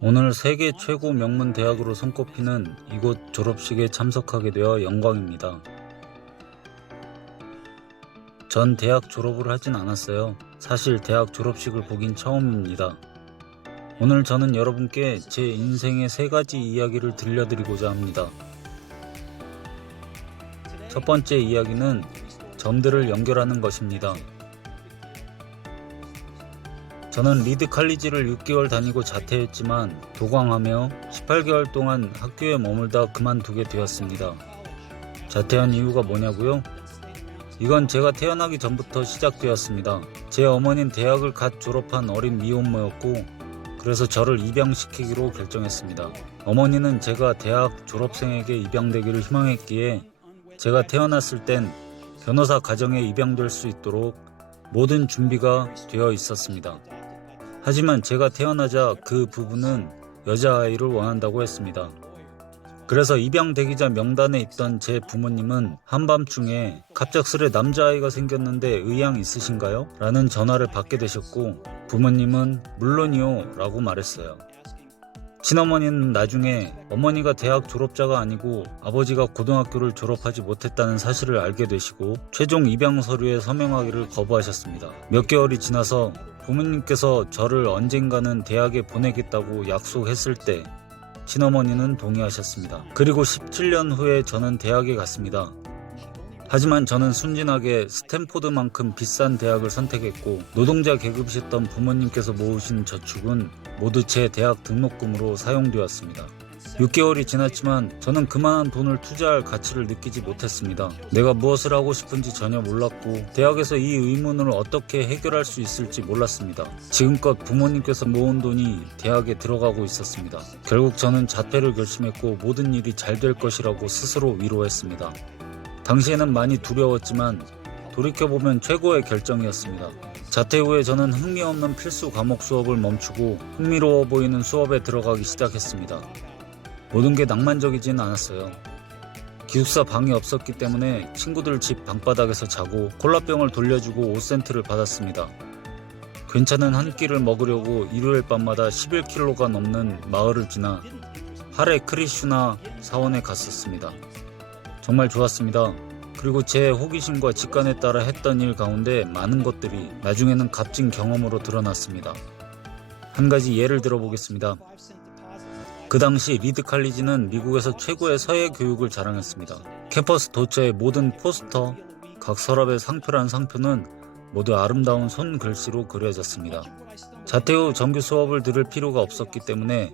오늘 세계 최고 명문 대학으로 손꼽히는 이곳 졸업식에 참석하게 되어 영광입니다. 전 대학 졸업을 하진 않았어요. 사실 대학 졸업식을 보긴 처음입니다. 오늘 저는 여러분께 제 인생의 3가지 이야기를 들려드리고자 합니다. 첫 번째 이야기는 점들을 연결하는 것입니다. 저는 리드 칼리지를 6개월 다니고 자퇴했지만 도광하며 18개월 동안 학교에 머물다 그만두게 되었습니다. 자퇴한 이유가 뭐냐고요? 이건 제가 태어나기 전부터 시작되었습니다. 제 어머니는 대학을 갓 졸업한 어린 미혼모였고 그래서 저를 입양시키기로 결정했습니다. 어머니는 제가 대학 졸업생에게 입양되기를 희망했기에 제가 태어났을 땐 변호사 가정에 입양될 수 있도록 모든 준비가 되어 있었습니다. 하지만 제가 태어나자 그 부부는 여자아이를 원한다고 했습니다. 그래서 입양대기자 명단에 있던 제 부모님은 한밤중에 갑작스레 남자아이가 생겼는데 의향 있으신가요? 라는 전화를 받게 되셨고 부모님은 물론이요 라고 말했어요. 친어머니는 나중에 어머니가 대학 졸업자가 아니고 아버지가 고등학교를 졸업하지 못했다는 사실을 알게 되시고 최종 입양 서류에 서명하기를 거부하셨습니다. 몇 개월이 지나서 부모님께서 저를 언젠가는 대학에 보내겠다고 약속했을 때 친어머니는 동의하셨습니다. 그리고 17년 후에 저는 대학에 갔습니다. 하지만 저는 순진하게 스탠포드만큼 비싼 대학을 선택했고 노동자 계급이셨던 부모님께서 모으신 저축은 모두 제 대학 등록금으로 사용되었습니다. 6개월이 지났지만 저는 그만한 돈을 투자할 가치를 느끼지 못했습니다. 내가 무엇을 하고 싶은지 전혀 몰랐고 대학에서 이 의문을 어떻게 해결할 수 있을지 몰랐습니다. 지금껏 부모님께서 모은 돈이 대학에 들어가고 있었습니다. 결국 저는 자퇴를 결심했고 모든 일이 잘 될 것이라고 스스로 위로했습니다. 당시에는 많이 두려웠지만 돌이켜보면 최고의 결정이었습니다. 자퇴 후에 저는 흥미없는 필수 과목 수업을 멈추고 흥미로워 보이는 수업에 들어가기 시작했습니다. 모든 게 낭만적이진 않았어요. 기숙사 방이 없었기 때문에 친구들 집 방바닥에서 자고 콜라병을 돌려주고 5센트를 받았습니다. 괜찮은 한 끼를 먹으려고 일요일 밤마다 11km가 넘는 마을을 지나 하레 크리슈나 사원에 갔었습니다. 정말 좋았습니다. 그리고 제 호기심과 직관에 따라 했던 일 가운데 많은 것들이 나중에는 값진 경험으로 드러났습니다. 한 가지 예를 들어보겠습니다. 그 당시 리드 칼리지는 미국에서 최고의 서예 교육을 자랑했습니다. 캠퍼스 도처의 모든 포스터, 각 서랍의 상표란 상표는 모두 아름다운 손글씨로 그려졌습니다. 자퇴 후 정규 수업을 들을 필요가 없었기 때문에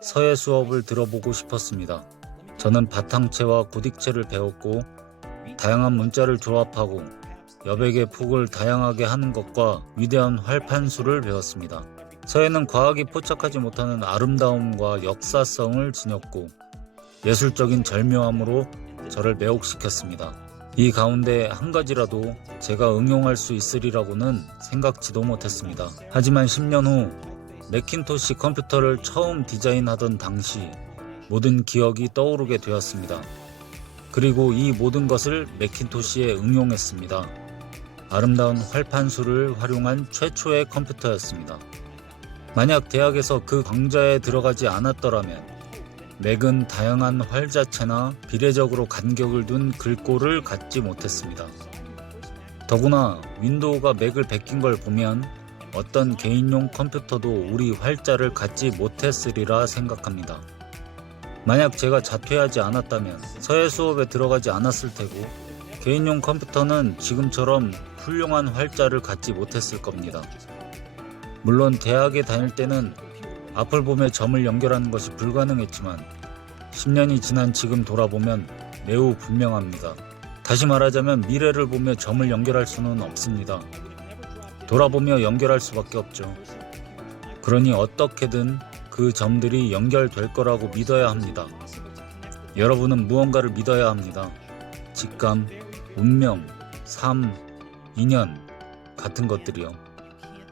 서예 수업을 들어보고 싶었습니다. 저는 바탕체와 고딕체를 배웠고 다양한 문자를 조합하고 여백의 폭을 다양하게 하는 것과 위대한 활판수를 배웠습니다. 서예는 과학이 포착하지 못하는 아름다움과 역사성을 지녔고 예술적인 절묘함으로 저를 매혹시켰습니다. 이 가운데 한 가지라도 제가 응용할 수 있으리라고는 생각지도 못했습니다. 하지만 10년 후 매킨토시 컴퓨터를 처음 디자인하던 당시 모든 기억이 떠오르게 되었습니다. 그리고 이 모든 것을 매킨토시에 응용했습니다. 아름다운 활판수를 활용한 최초의 컴퓨터였습니다. 만약 대학에서 그 강좌에 들어가지 않았더라면 맥은 다양한 활자체나 비례적으로 간격을 둔 글꼴을 갖지 못했습니다. 더구나 윈도우가 맥을 베낀 걸 보면 어떤 개인용 컴퓨터도 우리 활자를 갖지 못했으리라 생각합니다. 만약 제가 자퇴하지 않았다면 서예 수업에 들어가지 않았을 테고 개인용 컴퓨터는 지금처럼 훌륭한 활자를 갖지 못했을 겁니다. 물론 대학에 다닐 때는 앞을 보며 점을 연결하는 것이 불가능했지만 10년이 지난 지금 돌아보면 매우 분명합니다. 다시 말하자면 미래를 보며 점을 연결할 수는 없습니다. 돌아보며 연결할 수밖에 없죠. 그러니 어떻게든 그 점들이 연결될 거라고 믿어야 합니다. 여러분은 무언가를 믿어야 합니다. 직감, 운명, 삶, 인연 같은 것들이요.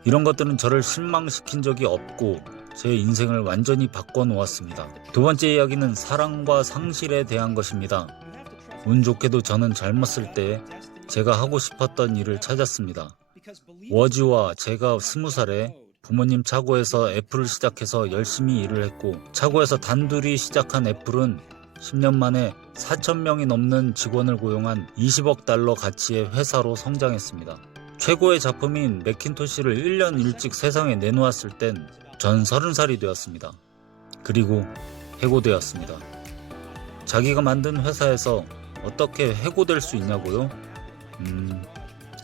이런 것들은 저를 실망시킨 적이 없고 제 인생을 완전히 바꿔놓았습니다. 두 번째 이야기는 사랑과 상실에 대한 것입니다. 운 좋게도 저는 젊었을 때 제가 하고 싶었던 일을 찾았습니다. 워즈와 제가 20살에 부모님 차고에서 애플을 시작해서 열심히 일을 했고, 차고에서 단둘이 시작한 애플은 10년 만에 4,000명이 넘는 직원을 고용한 20억 달러 가치의 회사로 성장했습니다. 최고의 작품인 매킨토시를 1년 일찍 세상에 내놓았을 땐 전 30살이 되었습니다. 그리고 해고되었습니다. 자기가 만든 회사에서 어떻게 해고될 수 있냐고요?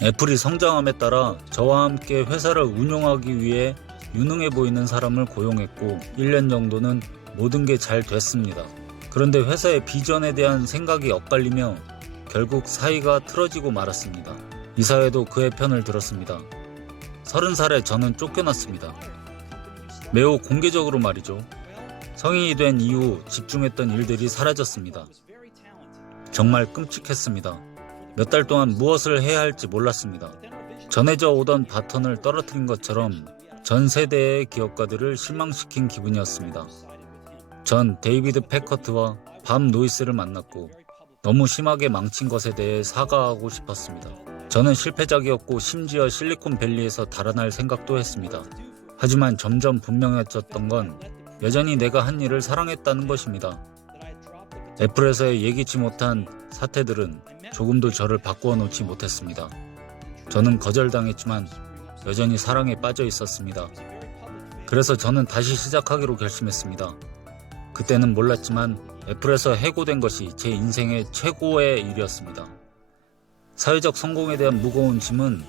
애플이 성장함에 따라 저와 함께 회사를 운영하기 위해 유능해 보이는 사람을 고용했고 1년 정도는 모든 게 잘 됐습니다. 그런데 회사의 비전에 대한 생각이 엇갈리며 결국 사이가 틀어지고 말았습니다. 이사회도 그의 편을 들었습니다. 30살에 저는 쫓겨났습니다. 매우 공개적으로 말이죠. 성인이 된 이후 집중했던 일들이 사라졌습니다. 정말 끔찍했습니다. 몇 달 동안 무엇을 해야 할지 몰랐습니다. 전해져 오던 바톤을 떨어뜨린 것처럼 전 세대의 기업가들을 실망시킨 기분이었습니다. 전 데이비드 패커트와 밤 노이스를 만났고 너무 심하게 망친 것에 대해 사과하고 싶었습니다. 저는 실패작이었고 심지어 실리콘밸리에서 달아날 생각도 했습니다. 하지만 점점 분명해졌던 건 여전히 내가 한 일을 사랑했다는 것입니다. 애플에서의 예기치 못한 사태들은 조금도 저를 바꾸어 놓지 못했습니다. 저는 거절당했지만 여전히 사랑에 빠져 있었습니다. 그래서 저는 다시 시작하기로 결심했습니다. 그때는 몰랐지만 애플에서 해고된 것이 제 인생의 최고의 일이었습니다. 사회적 성공에 대한 무거운 짐은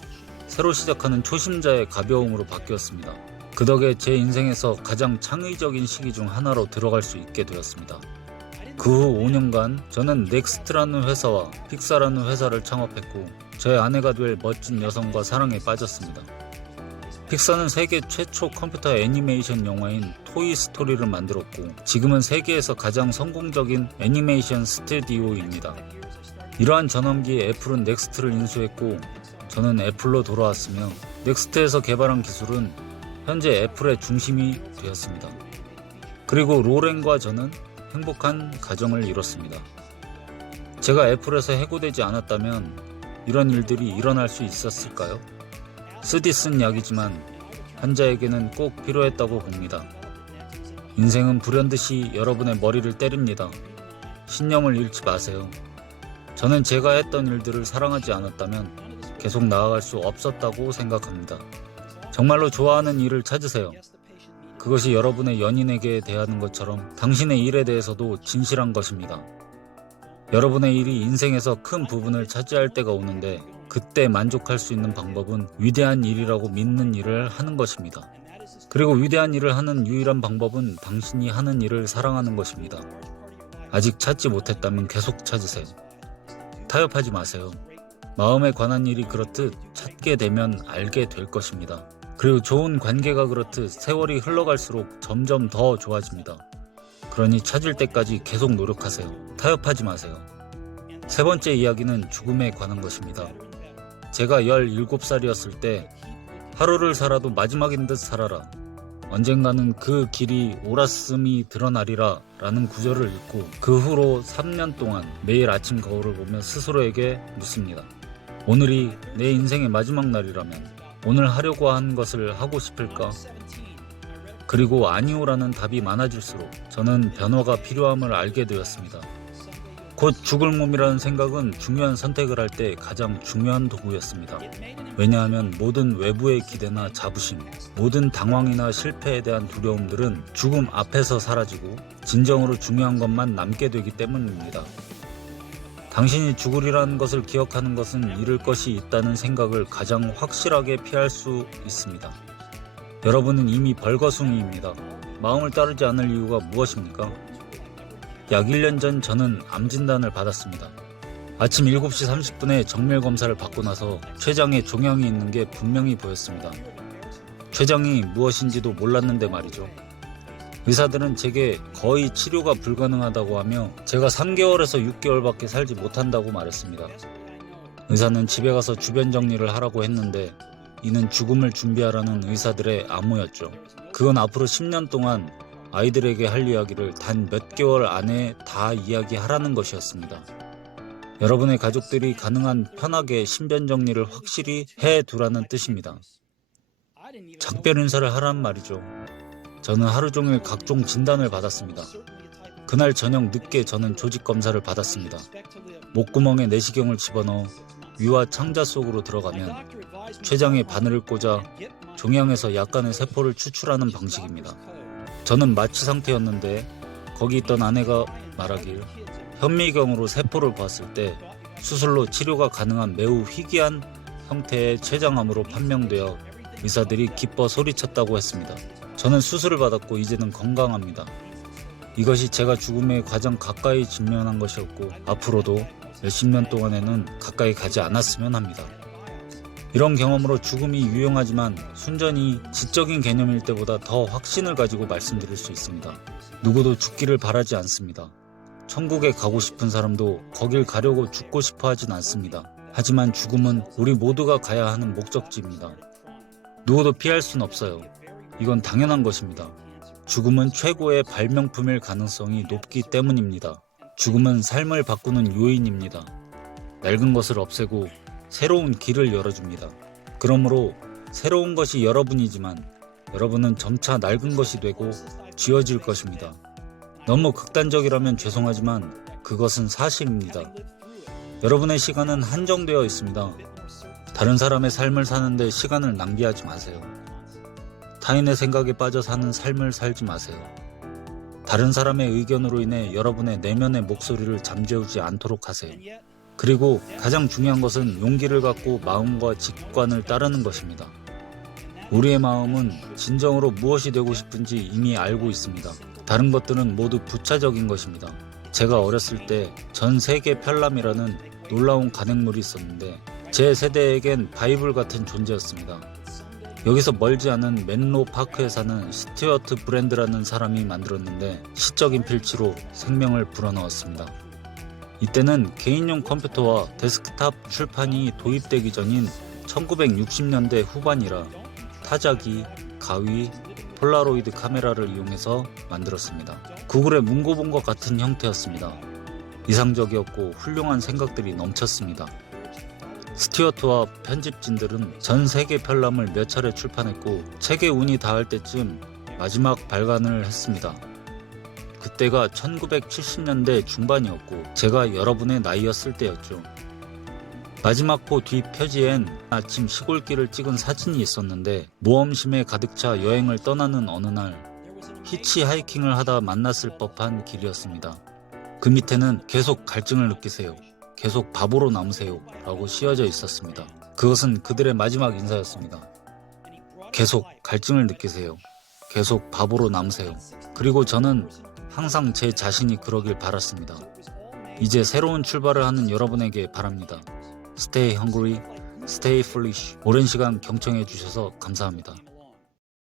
새로 시작하는 초심자의 가벼움으로 바뀌었습니다. 그 덕에 제 인생에서 가장 창의적인 시기 중 하나로 들어갈 수 있게 되었습니다. 그 후 5년간 저는 넥스트라는 회사와 픽사라는 회사를 창업했고 저의 아내가 될 멋진 여성과 사랑에 빠졌습니다. 픽사는 세계 최초 컴퓨터 애니메이션 영화인 토이스토리를 만들었고 지금은 세계에서 가장 성공적인 애니메이션 스튜디오입니다. 이러한 전환기에 애플은 넥스트를 인수했고 저는 애플로 돌아왔으며 넥스트에서 개발한 기술은 현재 애플의 중심이 되었습니다. 그리고 로렌과 저는 행복한 가정을 이뤘습니다. 제가 애플에서 해고되지 않았다면 이런 일들이 일어날 수 있었을까요? 쓰디 쓴 약이지만 환자에게는 꼭 필요했다고 봅니다. 인생은 불현듯이 여러분의 머리를 때립니다. 신념을 잃지 마세요. 저는 제가 했던 일들을 사랑하지 않았다면 계속 나아갈 수 없었다고 생각합니다. 정말로 좋아하는 일을 찾으세요. 그것이 여러분의 연인에게 대하는 것처럼 당신의 일에 대해서도 진실한 것입니다. 여러분의 일이 인생에서 큰 부분을 차지할 때가 오는데 그때 만족할 수 있는 방법은 위대한 일이라고 믿는 일을 하는 것입니다. 그리고 위대한 일을 하는 유일한 방법은 당신이 하는 일을 사랑하는 것입니다. 아직 찾지 못했다면 계속 찾으세요. 타협하지 마세요. 마음에 관한 일이 그렇듯 찾게 되면 알게 될 것입니다. 그리고 좋은 관계가 그렇듯 세월이 흘러갈수록 점점 더 좋아집니다. 그러니 찾을 때까지 계속 노력하세요. 타협하지 마세요. 세 번째 이야기는 죽음에 관한 것입니다. 제가 17살이었을 때 하루를 살아도 마지막인 듯 살아라. 언젠가는 그 길이 옳았음이 드러나리라 라는 구절을 읽고 그 후로 3년 동안 매일 아침 거울을 보며 스스로에게 묻습니다. 오늘이 내 인생의 마지막 날이라면 오늘 하려고 한 것을 하고 싶을까? 그리고 아니오라는 답이 많아질수록 저는 변화가 필요함을 알게 되었습니다. 곧 죽을 몸이라는 생각은 중요한 선택을 할 때 가장 중요한 도구였습니다. 왜냐하면 모든 외부의 기대나 자부심, 모든 당황이나 실패에 대한 두려움들은 죽음 앞에서 사라지고 진정으로 중요한 것만 남게 되기 때문입니다. 당신이 죽으리라는 것을 기억하는 것은 잃을 것이 있다는 생각을 가장 확실하게 피할 수 있습니다. 여러분은 이미 벌거숭이입니다. 마음을 따르지 않을 이유가 무엇입니까? 약 1년 전 저는 암 진단을 받았습니다. 아침 7시 30분에 정밀 검사를 받고 나서 췌장에 종양이 있는 게 분명히 보였습니다. 췌장이 무엇인지도 몰랐는데 말이죠. 의사들은 제게 거의 치료가 불가능하다고 하며 제가 3개월에서 6개월밖에 살지 못한다고 말했습니다. 의사는 집에 가서 주변 정리를 하라고 했는데 이는 죽음을 준비하라는 의사들의 암호였죠. 그건 앞으로 10년 동안 아이들에게 할 이야기를 단 몇 개월 안에 다 이야기하라는 것이었습니다. 여러분의 가족들이 가능한 편하게 신변 정리를 확실히 해두라는 뜻입니다. 작별 인사를 하란 말이죠. 저는 하루 종일 각종 진단을 받았습니다. 그날 저녁 늦게 저는 조직 검사를 받았습니다. 목구멍에 내시경을 집어넣어 위와 창자 속으로 들어가면 췌장에 바늘을 꽂아 종양에서 약간의 세포를 추출하는 방식입니다. 저는 마취 상태였는데 거기 있던 아내가 말하길 현미경으로 세포를 보았을 때 수술로 치료가 가능한 매우 희귀한 형태의 췌장암으로 판명되어 의사들이 기뻐 소리쳤다고 했습니다. 저는 수술을 받았고 이제는 건강합니다. 이것이 제가 죽음에 가장 가까이 직면한 것이었고 앞으로도 몇십 년 동안에는 가까이 가지 않았으면 합니다. 이런 경험으로 죽음이 유용하지만 순전히 지적인 개념일 때보다 더 확신을 가지고 말씀드릴 수 있습니다. 누구도 죽기를 바라지 않습니다. 천국에 가고 싶은 사람도 거길 가려고 죽고 싶어 하진 않습니다. 하지만 죽음은 우리 모두가 가야 하는 목적지입니다. 누구도 피할 순 없어요. 이건 당연한 것입니다. 죽음은 최고의 발명품일 가능성이 높기 때문입니다. 죽음은 삶을 바꾸는 요인입니다. 낡은 것을 없애고 새로운 길을 열어줍니다. 그러므로 새로운 것이 여러분이지만 여러분은 점차 낡은 것이 되고 지워질 것입니다. 너무 극단적이라면 죄송하지만 그것은 사실입니다. 여러분의 시간은 한정되어 있습니다. 다른 사람의 삶을 사는데 시간을 낭비하지 마세요. 타인의 생각에 빠져 사는 삶을 살지 마세요. 다른 사람의 의견으로 인해 여러분의 내면의 목소리를 잠재우지 않도록 하세요. 그리고 가장 중요한 것은 용기를 갖고 마음과 직관을 따르는 것입니다. 우리의 마음은 진정으로 무엇이 되고 싶은지 이미 알고 있습니다. 다른 것들은 모두 부차적인 것입니다. 제가 어렸을 때 전 세계 편람이라는 놀라운 간행물이 있었는데 제 세대에겐 바이블 같은 존재였습니다. 여기서 멀지 않은 맨로 파크에 사는 스튜어트 브랜드라는 사람이 만들었는데 시적인 필치로 생명을 불어넣었습니다. 이때는 개인용 컴퓨터와 데스크탑 출판이 도입되기 전인 1960년대 후반이라 타자기, 가위, 폴라로이드 카메라를 이용해서 만들었습니다. 구글의 문고본과 같은 형태였습니다. 이상적이었고 훌륭한 생각들이 넘쳤습니다. 스튜어트와 편집진들은 전 세계 편람을 몇 차례 출판했고 책의 운이 닿을 때쯤 마지막 발간을 했습니다. 그때가 1970년대 중반이었고 제가 여러분의 나이였을 때였죠. 마지막 호 뒤 표지엔 아침 시골길을 찍은 사진이 있었는데 모험심에 가득 차 여행을 떠나는 어느 날 히치하이킹을 하다 만났을 법한 길이었습니다. 그 밑에는 계속 갈증을 느끼세요. 계속 바보로 남으세요 라고 씌워져 있었습니다. 그것은 그들의 마지막 인사였습니다. 계속 갈증을 느끼세요. 계속 바보로 남으세요. 그리고 저는 항상 제 자신이 그러길 바랐습니다. 이제 새로운 출발을 하는 여러분에게 바랍니다. Stay hungry, stay foolish. 오랜 시간 경청해 주셔서 감사합니다.